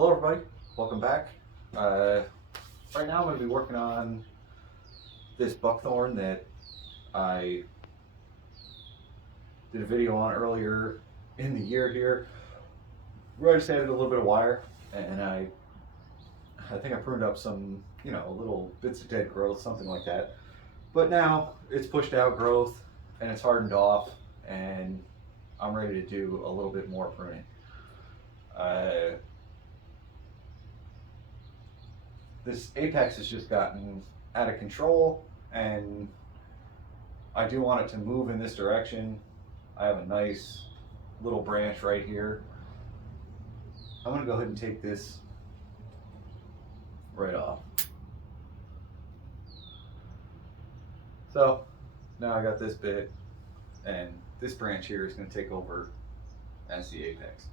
Hello everybody, welcome back. Right now I'm going to be working on this buckthorn that I did a video on earlier in the year here, where I just added a little bit of wire and I think I pruned up some, little bits of dead growth, something like that. But now it's pushed out growth and it's hardened off and I'm ready to do a little bit more pruning. This apex has just gotten out of control and I do want it to move in this direction. I have a nice little branch right here. I'm going to go ahead and take this right off. So now I got this bit and this branch here is going to take over as the apex.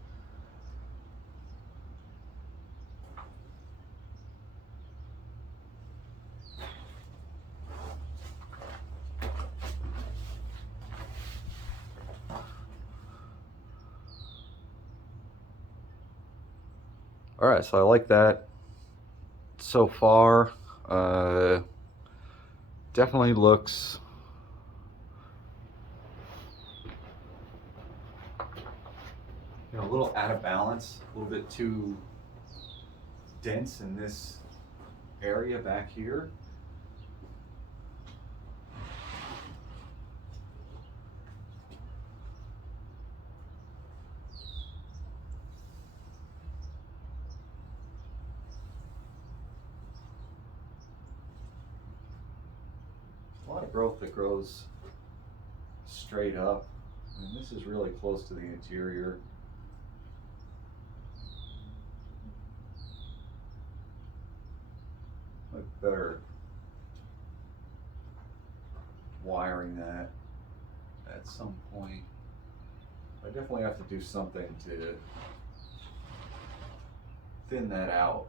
All right, so I like that so far. Definitely looks a little out of balance, a little bit too dense in this area back here. A lot of growth that grows straight up. I mean, this is really close to the interior. Like better wiring that at some point. I definitely have to do something to thin that out.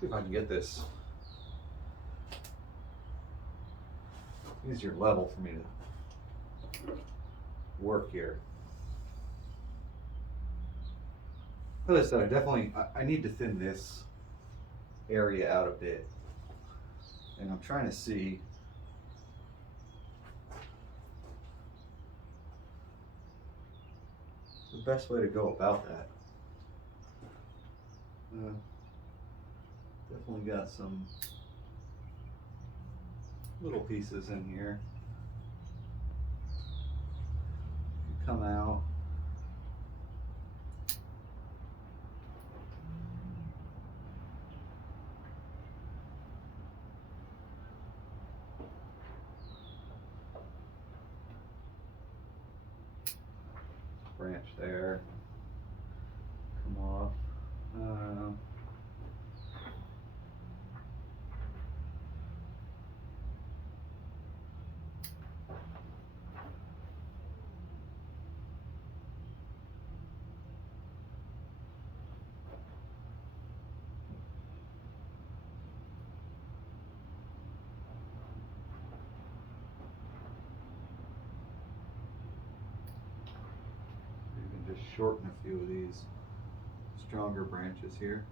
See if I can get this easier level for me to work here. As I said, I need to thin this area out a bit, and I'm trying to see the best way to go about that. Definitely got some little pieces in here. Come out. Branch there. Come off. Just shorten a few of these stronger branches here.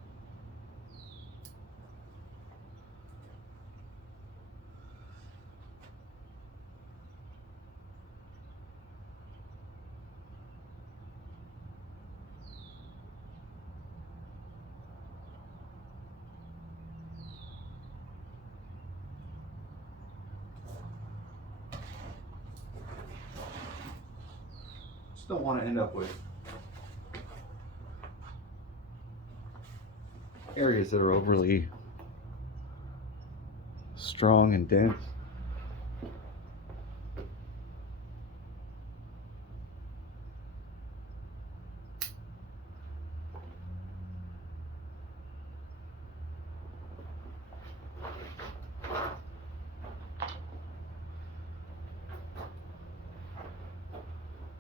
Just don't want to end up with areas that are overly strong and dense.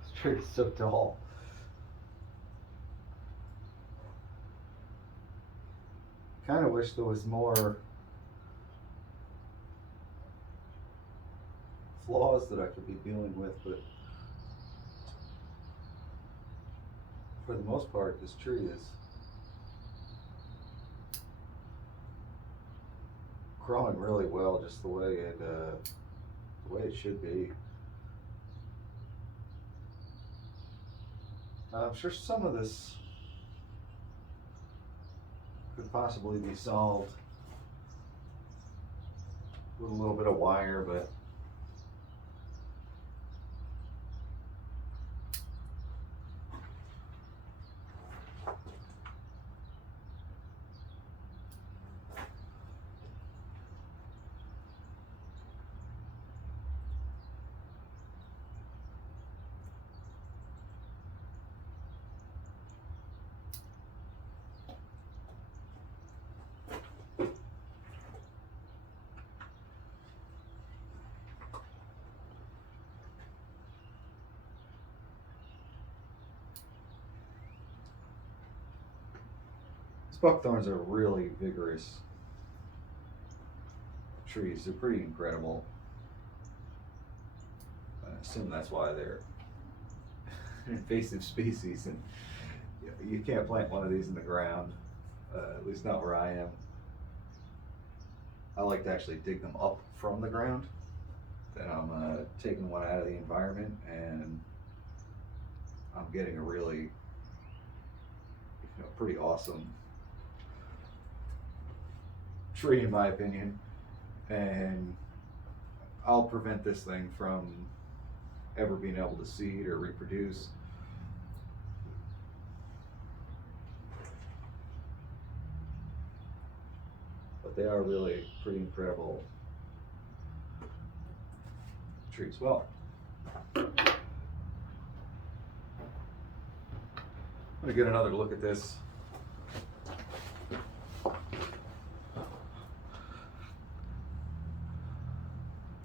This tree is so tall. Kind of wish there was more flaws that I could be dealing with, but for the most part, this tree is growing really well, just the way it should be. I'm sure some of this could possibly be solved with a little bit of wire, but these buckthorns are really vigorous trees. They're pretty incredible. I assume that's why they're an invasive species, and you can't plant one of these in the ground, at least not where I am. I like to actually dig them up from the ground. Then I'm taking one out of the environment, and I'm getting a really, pretty awesome tree in my opinion, and I'll prevent this thing from ever being able to seed or reproduce. But they are really pretty incredible trees. Well, I'm gonna get another look at this.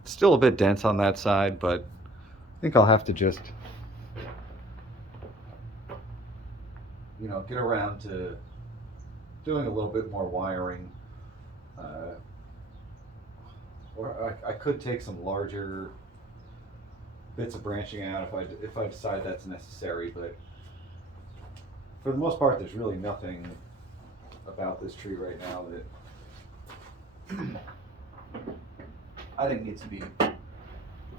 Still a bit dense on that side, but I think I'll have to just, get around to doing a little bit more wiring. Or I could take some larger bits of branching out if I decide that's necessary, but for the most part, there's really nothing about this tree right now that I think needs to be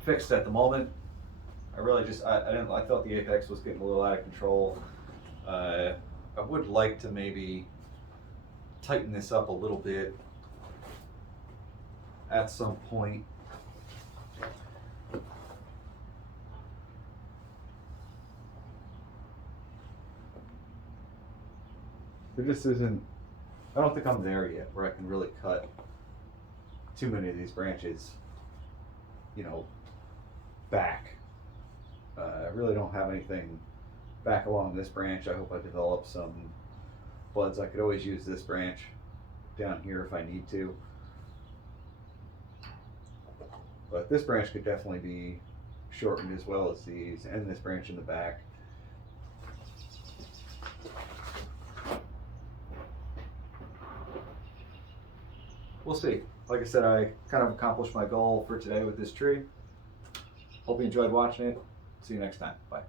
fixed at the moment. I really just, I thought the apex was getting a little out of control. I would like to maybe tighten this up a little bit at some point. There just isn't, I don't think I'm there yet where I can really cut too many of these branches, back. I really don't have anything back along this branch. I hope I develop some buds. I could always use this branch down here if I need to. But this branch could definitely be shortened as well as these, and this branch in the back. We'll see. Like I said, I kind of accomplished my goal for today with this tree. Hope you enjoyed watching it. See you next time. Bye.